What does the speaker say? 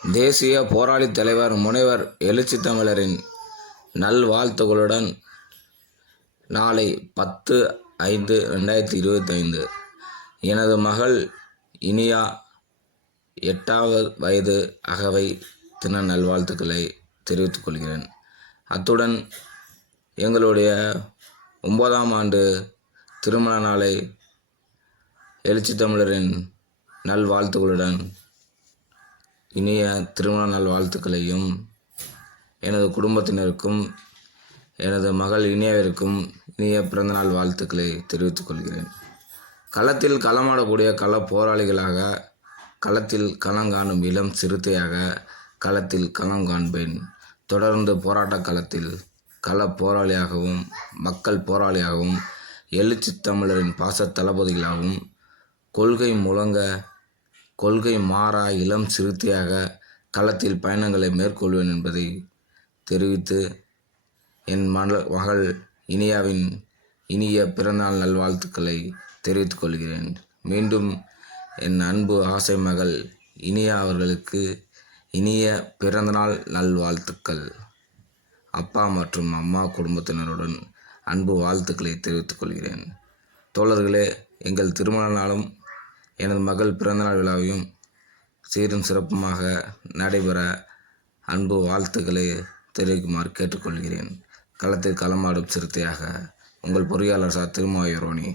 தேசிய போராளி தலைவர் முனைவர் எழுச்சி தமிழரின் நல்வாழ்த்துக்களுடன் நாளை 10/5/2025 எனது மகள் இனியா 8வது வயது அகவை தின நல்வாழ்த்துக்களை தெரிவித்துக் கொள்கிறேன். அத்துடன் எங்களுடைய 9ஆம் ஆண்டு திருமண நாளை எழுச்சி தமிழரின் நல்வாழ்த்துக்களுடன் இனிய திருமண நல்வாழ்த்துக்களையும் எனது குடும்பத்தினருக்கும் எனது மகள் இனியாவிற்கும் இனிய பிறந்தநாள் வாழ்த்துக்களை தெரிவித்துக் கொள்கிறேன். களத்தில் களமாடக்கூடிய கள போராளிகளாக, களத்தில் களங்காணும் இளம் சிறுத்தையாக களத்தில் களம் காண்பேன். தொடர்ந்து போராட்ட களத்தில் கள போராளியாகவும் மக்கள் போராளியாகவும் எழுச்சி தமிழரின் பாச தளபதிகளாகவும் கொள்கை முழங்க கொள்கை மாறா இளம் சிறுத்தையாக களத்தில் பயணங்களை மேற்கொள்வேன் என்பதை தெரிவித்து என் மகள் இனியாவின் இனிய பிறந்தநாள் நல்வாழ்த்துக்களை தெரிவித்துக் கொள்கிறேன். மீண்டும் என் அன்பு ஆசை மகள் இனியா அவர்களுக்கு இனிய பிறந்தநாள் நல்வாழ்த்துக்கள். அப்பா மற்றும் அம்மா குடும்பத்தினருடன் அன்பு வாழ்த்துக்களை தெரிவித்துக் கொள்கிறேன். தோழர்களே, எங்கள் திருமண நாளும் எனது மகள் பிறந்தநாள் விழாவையும் சீரும் சிறப்புமாக நடைபெற அன்பு வாழ்த்துக்களை தெரிவிக்குமாறு கேட்டுக்கொள்கிறேன். களத்தில் களமாடும் சிறுத்தையாக உங்கள் பொறியாளர் திருமாயூரணி.